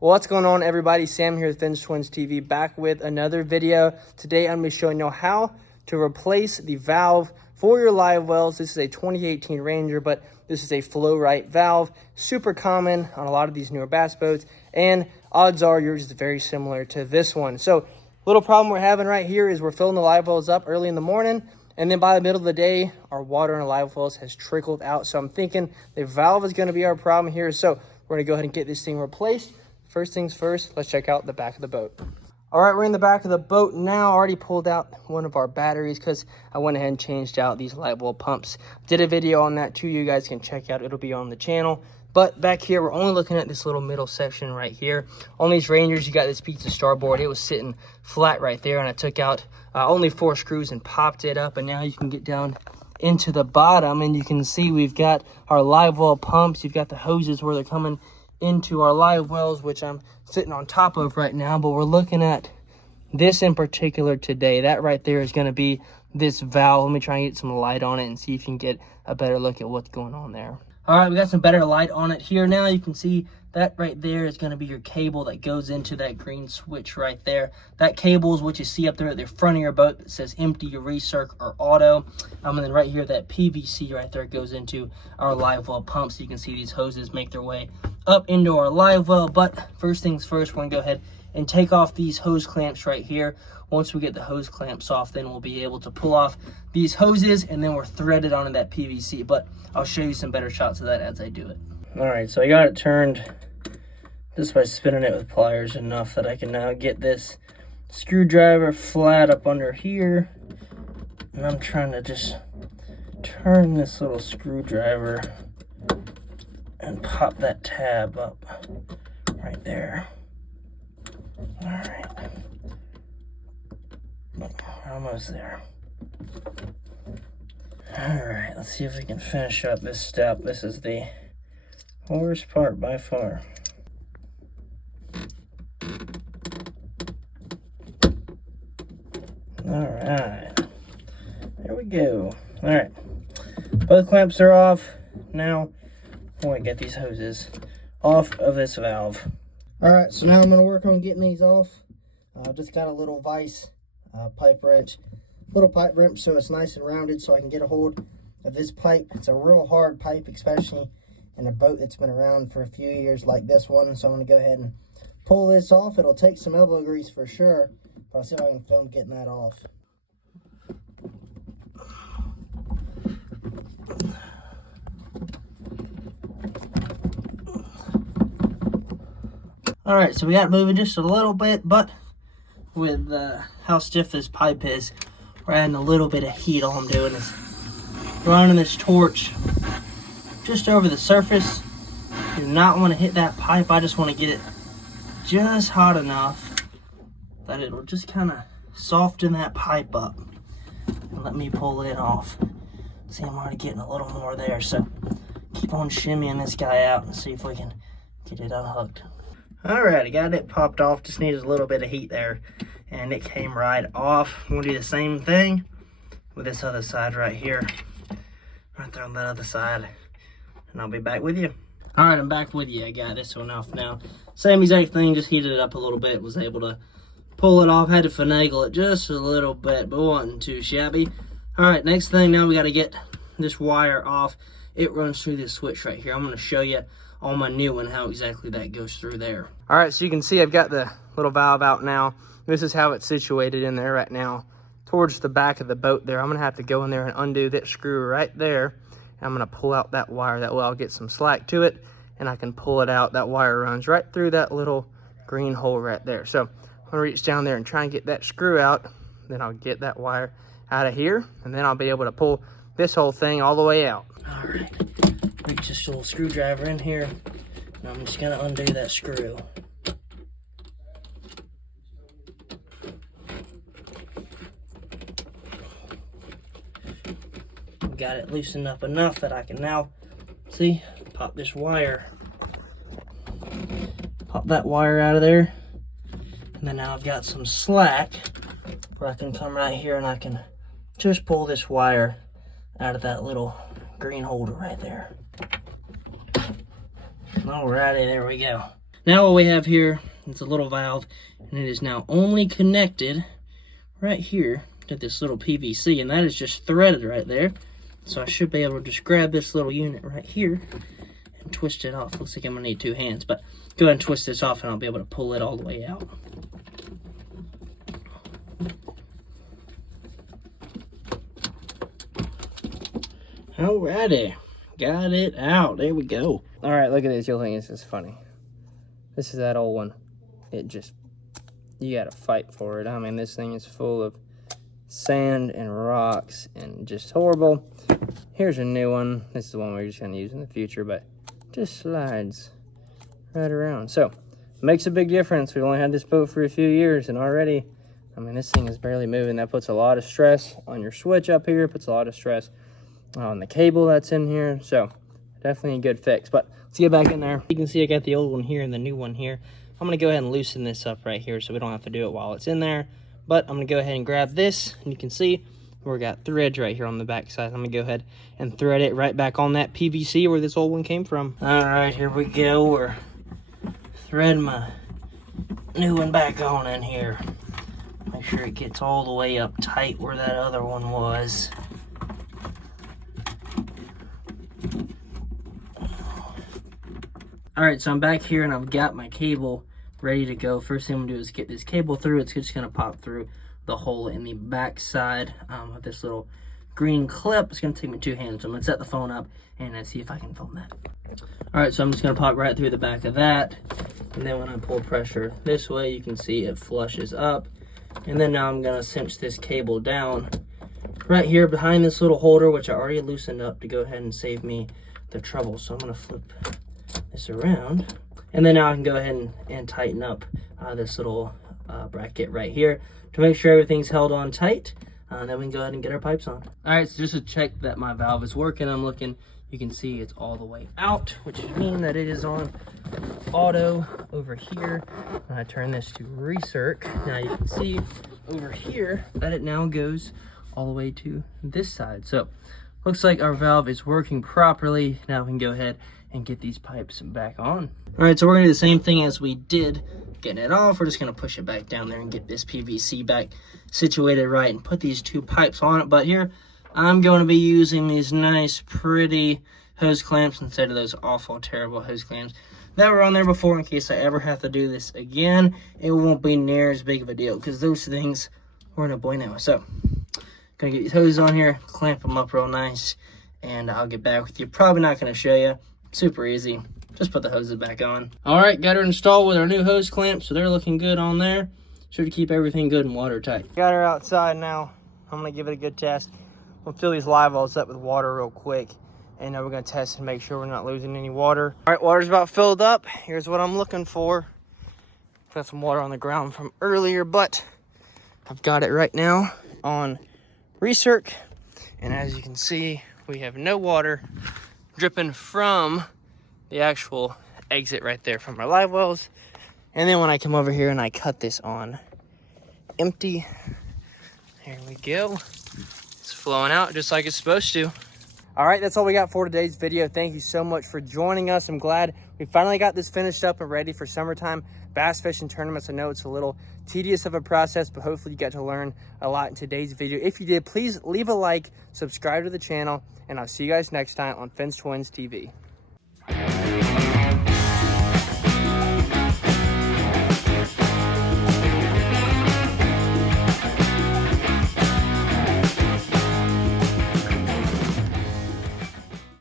What's going on, everybody? Sam here with Finn's Twins TV, back with another video. Today I'm going to be showing you how to replace the valve for your live wells. This is a 2018 Ranger, but this is a flow right valve. Super common on a lot of these newer bass boats, and odds are yours is very similar to this one. So little problem we're having right here is we're filling the live wells up early in the morning, and then by the middle of the day, our water in the live wells has trickled out. So I'm thinking the valve is going to be our problem here. So we're going to go ahead and get this thing replaced. First things first, let's check out the back of the boat. All right, we're in the back of the boat now. I already pulled out one of our batteries because I went ahead and changed out these live well pumps. Did a video on that too. You guys can check out. It'll be on the channel. But back here, we're only looking at this little middle section right here. On these Rangers, you got this pizza starboard. It was sitting flat right there, and I took out only 4 screws and popped it up. And now you can get down into the bottom, and you can see we've got our live well pumps. You've got the hoses where they're coming into our live wells, which I'm sitting on top of right now. But we're looking at this in particular today. That right there is going to be this valve. Let me try and get some light on it and see if you can get a better look at what's going on there. All right, we got some better light on it here. Now you can see that right there is going to be your cable that goes into that green switch right there. That cable is what you see up there at the front of your boat that says empty, recirc, or auto. And then right here, that PVC right there goes into our live well pump. So you can see these hoses make their way up into our live well. But first things first, we're going to go ahead and take off these hose clamps right here. Once we get the hose clamps off, then we'll be able to pull off these hoses, and then we're threaded onto that PVC. But I'll show you some better shots of that as I do it. All right, so I got it turned just by spinning it with pliers enough that I can now get this screwdriver flat up under here. And I'm trying to just turn this little screwdriver and pop that tab up right there. All right. Almost there. All right, let's see if we can finish up this step. This is the worst part by far. All right, there we go. All right, both clamps are off. Now I want to get these hoses off of this valve. All right, so now I'm going to work on getting these off. I've just got a little vise pipe wrench, little pipe wrench, so it's nice and rounded so I can get a hold of this pipe. It's a real hard pipe, especially in a boat that's been around for a few years like this one. So I'm going to go ahead and pull this off. It'll take some elbow grease for sure, but I'll see if I can film getting that off. All right, so we got it moving just a little bit, but with how stiff this pipe is, we're adding a little bit of heat. All I'm doing is running this torch just over the surface. Do not want to hit that pipe. I just want to get it just hot enough that it'll just kind of soften that pipe up and let me pull it off. See, I'm already getting a little more there, so keep on shimmying this guy out and see if we can get it unhooked. Alright, I got it popped off. Just needed a little bit of heat there, and it came right off. We'll do the same thing with this other side right here, right there on that other side, and I'll be back with you. Alright, I'm back with you. I got this one off now. Same exact thing, just heated it up a little bit. Was able to pull it off. Had to finagle it just a little bit, but wasn't too shabby. Alright, next thing, now we got to get this wire off. It runs through this switch right here. I'm going to show you on my new one how exactly that goes through there. All right, so you can see I've got the little valve out now. This is how it's situated in there right now towards the back of the boat there. I'm gonna have to go in there and undo that screw right there, and I'm gonna pull out that wire. That way I'll get some slack to it and I can pull it out. That wire runs right through that little green hole right there. So I'm gonna reach down there and try and get that screw out. Then I'll get that wire out of here, and then I'll be able to pull this whole thing all the way out. All right. Reach this little screwdriver in here, and I'm just gonna undo that screw. Got it loosened up enough that I can now, see, pop this wire. Pop that wire out of there, and then now I've got some slack where I can come right here and I can just pull this wire out of that little green holder right there. Alrighty, there we go. now what we have here is a little valve, and it is now only connected right here to this little PVC, and that is just threaded right there. So I should be able to just grab this little unit right here and twist it off. Looks like I'm gonna need 2 hands, but go ahead and twist this off and I'll be able to pull it all the way out. Alrighty, got it out. There we go. All right, look at this. You'll think this is funny. This is that old one. It just, you gotta fight for it. I mean, this thing is full of sand and rocks and just horrible. Here's a new one. This is the one we're just gonna use in the future, but just slides right around. So, makes a big difference. We've only had this boat for a few years, and already, I mean, this thing is barely moving. That puts a lot of stress on your switch up here. It puts a lot of stress on the cable that's in here. So, definitely a good fix. But let's get back in there. You can see I got the old one here and the new one here. I'm gonna go ahead and loosen this up right here so we don't have to do it while it's in there. But I'm gonna go ahead and grab this, and you can see we got threads right here on the back side. I'm gonna go ahead and thread it right back on that PVC where this old one came from. All right, here we go. We're threading my new one back on in here. Make sure it gets all the way up tight where that other one was. All right, so I'm back here and I've got my cable ready to go. First thing I'm gonna do is get this cable through. It's just gonna pop through the hole in the back side of this little green clip. It's gonna take me 2 hands. So I'm gonna set the phone up and see if I can film that. All right, so I'm just gonna pop right through the back of that. And then when I pull pressure this way, you can see it flushes up. And then now I'm gonna cinch this cable down right here behind this little holder, which I already loosened up to go ahead and save me the trouble. So I'm gonna flip this around. And then now I can go ahead and tighten up this little bracket right here to make sure everything's held on tight. Then we can go ahead and get our pipes on. All right, so just to check that my valve is working, I'm looking, you can see it's all the way out, which means that it is on auto over here. When I turn this to recirc, now you can see over here that it now goes all the way to this side. So looks like our valve is working properly. Now we can go ahead and get these pipes back on. All right, so we're gonna do the same thing as we did getting it off. We're just gonna push it back down there and get this PVC back situated right and put these 2 pipes on it. But here, I'm going to be using these nice, pretty hose clamps instead of those awful, terrible hose clamps that were on there before. In case I ever have to do this again, it won't be near as big of a deal because those things were no bueno. So, gonna get these hoses on here, clamp them up real nice, and I'll get back with you. Probably not gonna show you. Super easy. Just put the hoses back on. All right, got her installed with our new hose clamps, so they're looking good on there. Sure to keep everything good and watertight. Got her outside now. I'm gonna give it a good test. We'll fill these live wells up with water real quick, and then we're gonna test and make sure we're not losing any water. All right, water's about filled up. Here's what I'm looking for. Got some water on the ground from earlier, but I've got it right now on recirc, and as you can see, we have no water dripping from the actual exit right there from our live wells. And then when I come over here and I cut this on empty, here we go. It's flowing out just like it's supposed to. All right, that's all we got for today's video. Thank you so much for joining us. I'm glad we finally got this finished up and ready for summertime bass fishing tournaments. I know it's a little tedious of a process, but hopefully you got to learn a lot in today's video. If you did, please leave a like, subscribe to the channel, and I'll see you guys next time on Fins Twins TV.